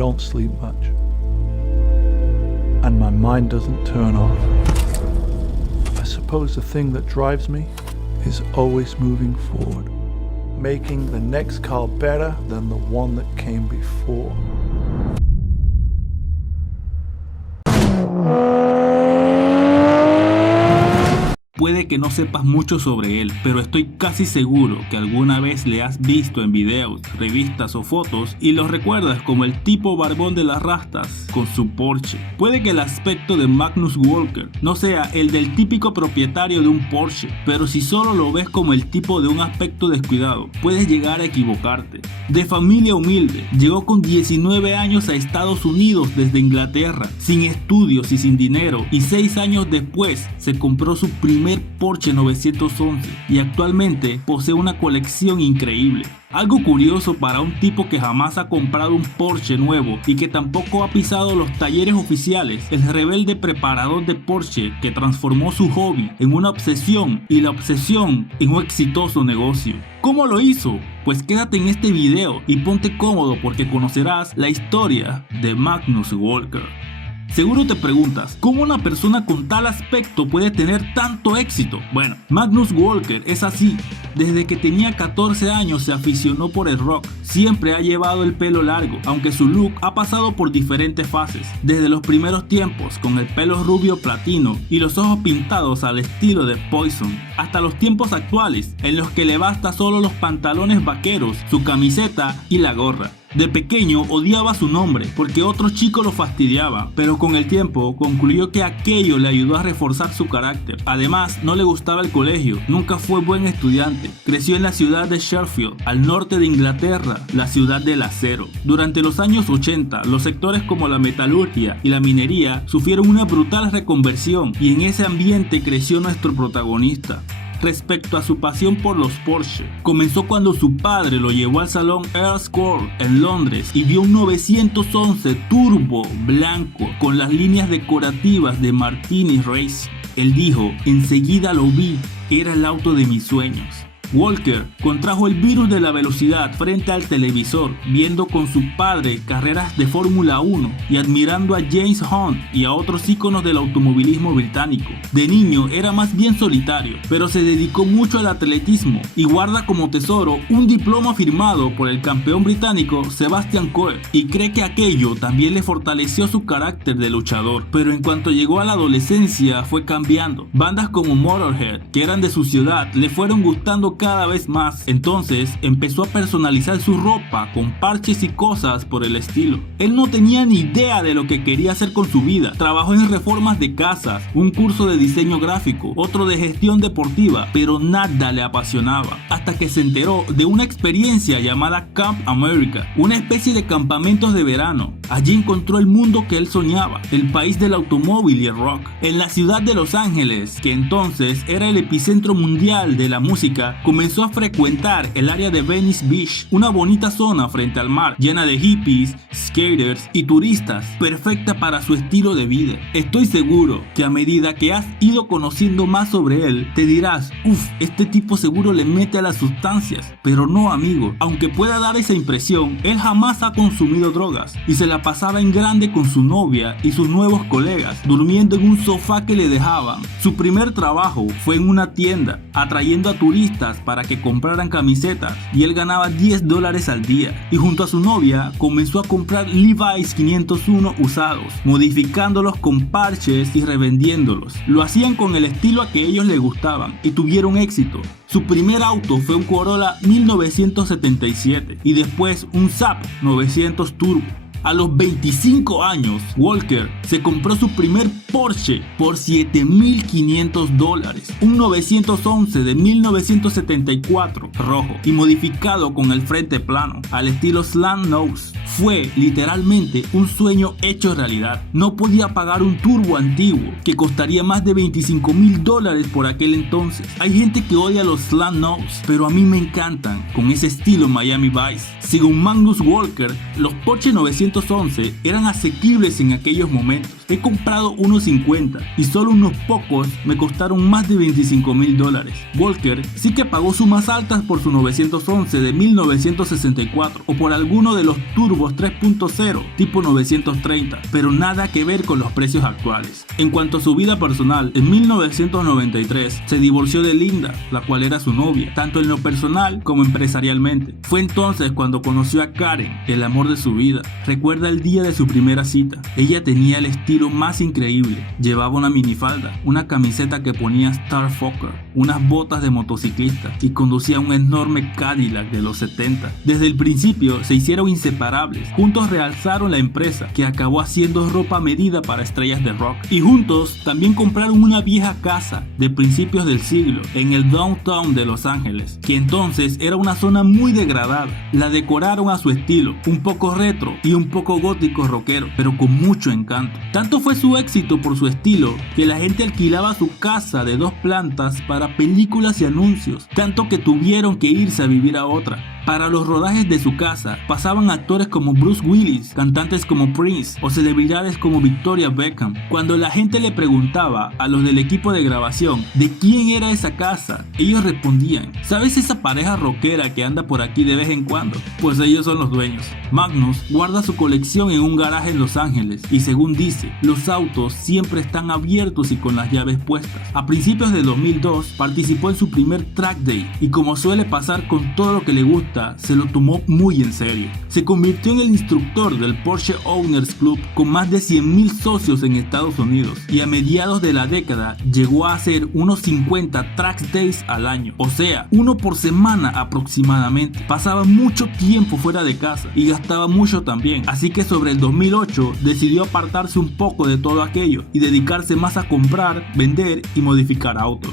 don't sleep much, and my mind doesn't turn off. I suppose the thing that drives me is always moving forward, making the next car better than the one that came before. Puede que no sepas mucho sobre él, pero estoy casi seguro que alguna vez le has visto en videos, revistas o fotos y lo recuerdas como el tipo barbón de las rastas con su Porsche. Puede que el aspecto de Magnus Walker no sea el del típico propietario de un Porsche, pero si solo lo ves como el tipo de un aspecto descuidado, puedes llegar a equivocarte. De familia humilde, llegó con 19 años a Estados Unidos desde Inglaterra, sin estudios y sin dinero, y 6 años después se compró su primer Porsche 911 y actualmente posee una colección increíble. Algo curioso para un tipo que jamás ha comprado un Porsche nuevo y que tampoco ha pisado los talleres oficiales, el rebelde preparador de Porsche que transformó su hobby en una obsesión y la obsesión en un exitoso negocio. ¿Cómo lo hizo? Pues quédate en este video y ponte cómodo porque conocerás la historia de Magnus Walker. Seguro te preguntas, ¿cómo una persona con tal aspecto puede tener tanto éxito? Bueno, Magnus Walker es así. Desde que tenía 14 años se aficionó por el rock. Siempre ha llevado el pelo largo, aunque su look ha pasado por diferentes fases. Desde los primeros tiempos con el pelo rubio platino y los ojos pintados al estilo de Poison, hasta los tiempos actuales en los que le basta solo los pantalones vaqueros, su camiseta y la gorra. De pequeño odiaba su nombre porque otros chicos lo fastidiaban, pero con el tiempo concluyó que aquello le ayudó a reforzar su carácter. Además, no le gustaba el colegio, nunca fue buen estudiante. Creció en la ciudad de Sheffield, al norte de Inglaterra, la ciudad del acero. Durante los años 80, los sectores como la metalurgia y la minería sufrieron una brutal reconversión y en ese ambiente creció nuestro protagonista. Respecto a su pasión por los Porsche, comenzó cuando su padre lo llevó al salón Earls Court en Londres y vio un 911 turbo blanco con las líneas decorativas de Martini Racing. Él dijo, enseguida lo vi, era el auto de mis sueños. Walker contrajo el virus de la velocidad frente al televisor, viendo con su padre carreras de Fórmula 1 y admirando a James Hunt y a otros íconos del automovilismo británico. De niño era más bien solitario, pero se dedicó mucho al atletismo y guarda como tesoro un diploma firmado por el campeón británico Sebastian Coe y cree que aquello también le fortaleció su carácter de luchador. Pero en cuanto llegó a la adolescencia fue cambiando. Bandas como Motorhead, que eran de su ciudad, le fueron gustando cada vez más. Entonces empezó a personalizar su ropa con parches y cosas por el estilo. Él no tenía ni idea de lo que quería hacer con su vida. Trabajó en reformas de casas, un curso de diseño gráfico, otro de gestión deportiva, pero nada le apasionaba. Hasta que se enteró de una experiencia llamada Camp America, una especie de campamentos de verano. Allí encontró el mundo que él soñaba, el país del automóvil y el rock. En la ciudad de Los Ángeles, que entonces era el epicentro mundial de la música, comenzó a frecuentar el área de Venice Beach, una bonita zona frente al mar, llena de hippies, skaters y turistas, perfecta para su estilo de vida. Estoy seguro que a medida que has ido conociendo más sobre él, te dirás, este tipo seguro le mete a las sustancias. Pero no, amigo, aunque pueda dar esa impresión, él jamás ha consumido drogas y se la pasaba en grande con su novia y sus nuevos colegas, durmiendo en un sofá que le dejaban. Su primer trabajo fue en una tienda, atrayendo a turistas para que compraran camisetas y él ganaba $10 al día. Y junto a su novia comenzó a comprar Levi's 501 usados, modificándolos con parches y revendiéndolos. Lo hacían con el estilo a que ellos les gustaban y tuvieron éxito. Su primer auto fue un Corolla 1977 y después un Saab 900 Turbo. A los 25 años, Walker se compró su primer Porsche por $7,500, un 911 de 1974 rojo y modificado con el frente plano, al estilo slant nose. Fue literalmente un sueño hecho realidad. No podía pagar un turbo antiguo que costaría más de $25,000 por aquel entonces. Hay gente que odia los slant nose, pero a mí me encantan, con ese estilo Miami Vice. Según Magnus Walker, los Porsche 911 eran asequibles en aquellos momentos He comprado unos 50 y solo unos pocos me costaron más de $25,000. Walker sí que pagó sumas altas por su 911 de 1964 o por alguno de los turbos 3.0 tipo 930, pero nada que ver con los precios actuales. En cuanto a su vida personal, en 1993 se divorció de Linda, la cual era su novia, tanto en lo personal como empresarialmente. Fue entonces cuando conoció a Karen, el amor de su vida. Recuerda el día de su primera cita. Ella tenía el estilo más increíble. Llevaba una minifalda, una camiseta que ponía Star Fokker, unas botas de motociclista y conducía un enorme Cadillac de los 70. Desde el principio se hicieron inseparables. Juntos realzaron la empresa, que acabó haciendo ropa a medida para estrellas de rock. Y juntos también compraron una vieja casa de principios del siglo en el downtown de Los Ángeles, que entonces era una zona muy degradada. La decoraron a su estilo, un poco retro y un poco gótico rockero, pero con mucho encanto. Tanto fue su éxito por su estilo que la gente alquilaba su casa de 2 plantas para películas y anuncios, tanto que tuvieron que irse a vivir a otra. Para los rodajes de su casa pasaban actores como Bruce Willis, cantantes como Prince o celebridades como Victoria Beckham. Cuando la gente le preguntaba a los del equipo de grabación de quién era esa casa, ellos respondían: ¿sabes esa pareja rockera que anda por aquí de vez en cuando? Pues ellos son los dueños. Magnus guarda su colección en un garaje en Los Ángeles y, según dice, los autos siempre están abiertos y con las llaves puestas. A principios de 2002 participó en su primer track day y, como suele pasar con todo lo que le gusta, se lo tomó muy en serio. Se convirtió en el instructor del Porsche Owners Club con más de 100,000 socios en Estados Unidos y a mediados de la década llegó a hacer unos 50 track days al año, o sea, uno por semana aproximadamente. Pasaba mucho tiempo fuera de casa y gastaba mucho también, así que sobre el 2008 decidió apartarse un poco de todo aquello y dedicarse más a comprar, vender y modificar autos.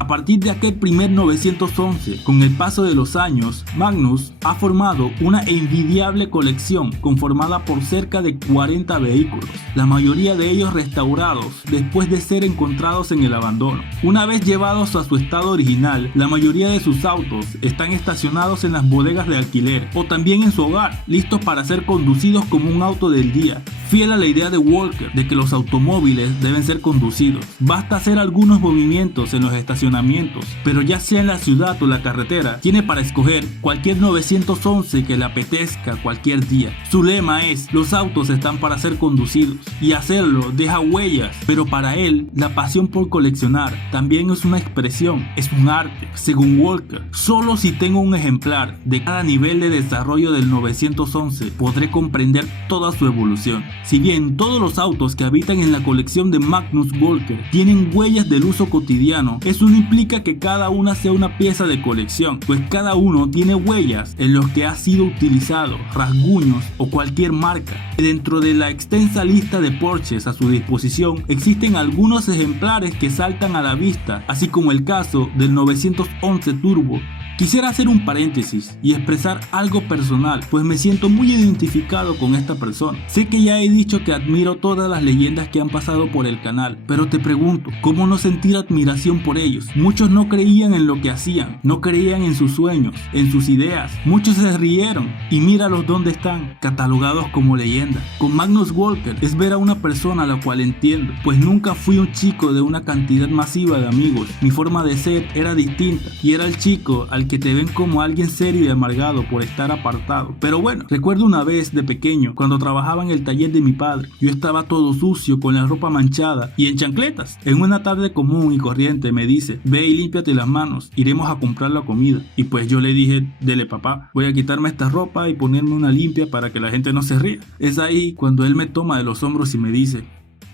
A partir de aquel primer 911, con el paso de los años, Magnus ha formado una envidiable colección conformada por cerca de 40 vehículos, la mayoría de ellos restaurados después de ser encontrados en el abandono. Una vez llevados a su estado original, la mayoría de sus autos están estacionados en las bodegas de alquiler o también en su hogar, listos para ser conducidos como un auto del día. Fiel a la idea de Walker de que los automóviles deben ser conducidos, basta hacer algunos movimientos en los estacionamientos, pero ya sea en la ciudad o la carretera, tiene para escoger cualquier 911 que le apetezca cualquier día. Su lema es: los autos están para ser conducidos, y hacerlo deja huellas, pero para él la pasión por coleccionar también es una expresión, es un arte. Según Walker, solo si tengo un ejemplar de cada nivel de desarrollo del 911 podré comprender toda su evolución. Si bien todos los autos que habitan en la colección de Magnus Walker tienen huellas del uso cotidiano, eso no implica que cada una sea una pieza de colección, pues cada uno tiene huellas en los que ha sido utilizado, rasguños o cualquier marca. Dentro de la extensa lista de Porsches a su disposición, existen algunos ejemplares que saltan a la vista, así como el caso del 911 Turbo. Quisiera hacer un paréntesis y expresar algo personal, pues me siento muy identificado con esta persona. Sé que ya he dicho que admiro todas las leyendas que han pasado por el canal, pero te pregunto, ¿cómo no sentir admiración por ellos? Muchos no creían en lo que hacían, no creían en sus sueños, en sus ideas. Muchos se rieron y míralos dónde están, catalogados como leyenda. Con Magnus Walker es ver a una persona a la cual entiendo, pues nunca fui un chico de una cantidad masiva de amigos. Mi forma de ser era distinta y era el chico al que te ven como alguien serio y amargado por estar apartado. Pero bueno, recuerdo una vez de pequeño, cuando trabajaba en el taller de mi padre, yo estaba todo sucio, con la ropa manchada y en chancletas. En una tarde común y corriente me dice: ve y límpiate las manos, iremos a comprar la comida. Y pues yo le dije: dele papá, voy a quitarme esta ropa y ponerme una limpia para que la gente no se ría. Es ahí cuando él me toma de los hombros y me dice: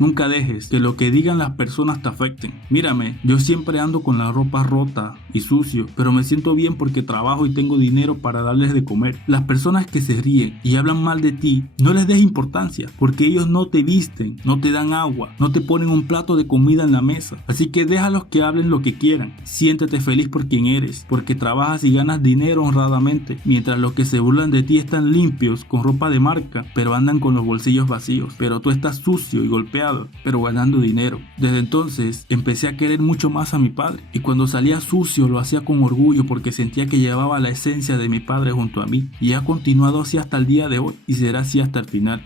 nunca dejes que lo que digan las personas te afecten. Mírame, yo siempre ando con la ropa rota y sucio, pero me siento bien porque trabajo y tengo dinero para darles de comer. Las personas que se ríen y hablan mal de ti, no les des importancia, porque ellos no te visten, no te dan agua, no te ponen un plato de comida en la mesa. Así que déjalos que hablen lo que quieran. Siéntete feliz por quien eres, porque trabajas y ganas dinero honradamente, mientras los que se burlan de ti están limpios, con ropa de marca, pero andan con los bolsillos vacíos. Pero tú estás sucio y golpeado, pero ganando dinero. Desde entonces empecé a querer mucho más a mi padre, y cuando salía sucio lo hacía con orgullo porque sentía que llevaba la esencia de mi padre junto a mí, y ha continuado así hasta el día de hoy y será así hasta el final.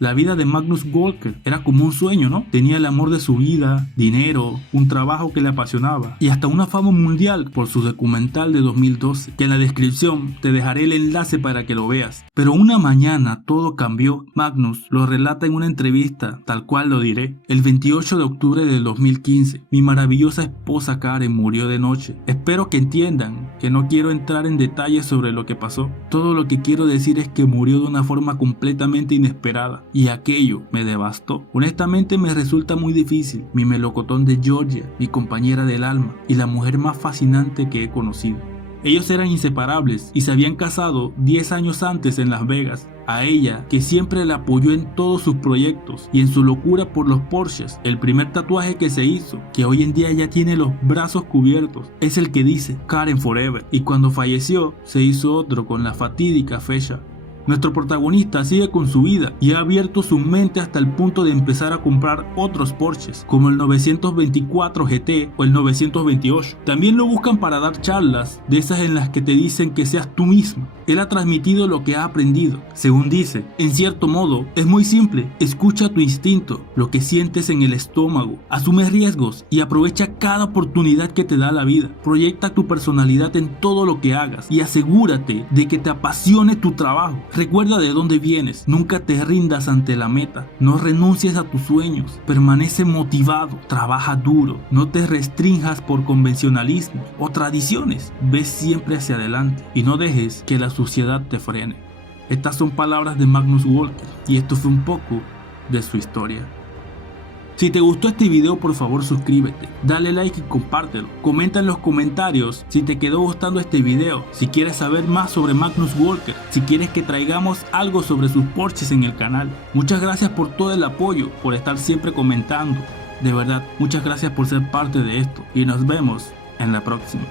La vida de Magnus Walker era como un sueño, ¿no? Tenía el amor de su vida, dinero, un trabajo que le apasionaba y hasta una fama mundial por su documental de 2012, que en la descripción te dejaré el enlace para que lo veas. Pero una mañana todo cambió. Magnus lo relata en una entrevista, tal cual lo diré. El 28 de octubre del 2015, mi maravillosa esposa Karen murió de noche. Espero que entiendan que no quiero entrar en detalles sobre lo que pasó. Todo lo que quiero decir es que murió de una forma completamente inesperada y aquello me devastó. Honestamente me resulta muy difícil. Mi melocotón de Georgia, mi compañera del alma y la mujer más fascinante que he conocido. Ellos eran inseparables y se habían casado 10 años antes en Las Vegas. A ella, que siempre la apoyó en todos sus proyectos y en su locura por los Porsches, el primer tatuaje que se hizo, que hoy en día ya tiene los brazos cubiertos, es el que dice Karen Forever, y cuando falleció se hizo otro con la fatídica fecha. Nuestro protagonista sigue con su vida y ha abierto su mente hasta el punto de empezar a comprar otros Porsches, como el 924 GT o el 928. También lo buscan para dar charlas, de esas en las que te dicen que seas tú mismo. Él ha transmitido lo que ha aprendido. Según dice, en cierto modo, es muy simple. Escucha tu instinto, lo que sientes en el estómago. Asume riesgos y aprovecha cada oportunidad que te da la vida. Proyecta tu personalidad en todo lo que hagas y asegúrate de que te apasione tu trabajo. Recuerda de dónde vienes, nunca te rindas ante la meta, no renuncies a tus sueños, permanece motivado, trabaja duro, no te restrinjas por convencionalismo o tradiciones, ve siempre hacia adelante y no dejes que la suciedad te frene. Estas son palabras de Magnus Walker y esto fue un poco de su historia. Si te gustó este video, por favor suscríbete, dale like y compártelo. Comenta en los comentarios si te quedó gustando este video, si quieres saber más sobre Magnus Walker, si quieres que traigamos algo sobre sus Porsches en el canal. Muchas gracias por todo el apoyo, por estar siempre comentando. De verdad, muchas gracias por ser parte de esto y nos vemos en la próxima.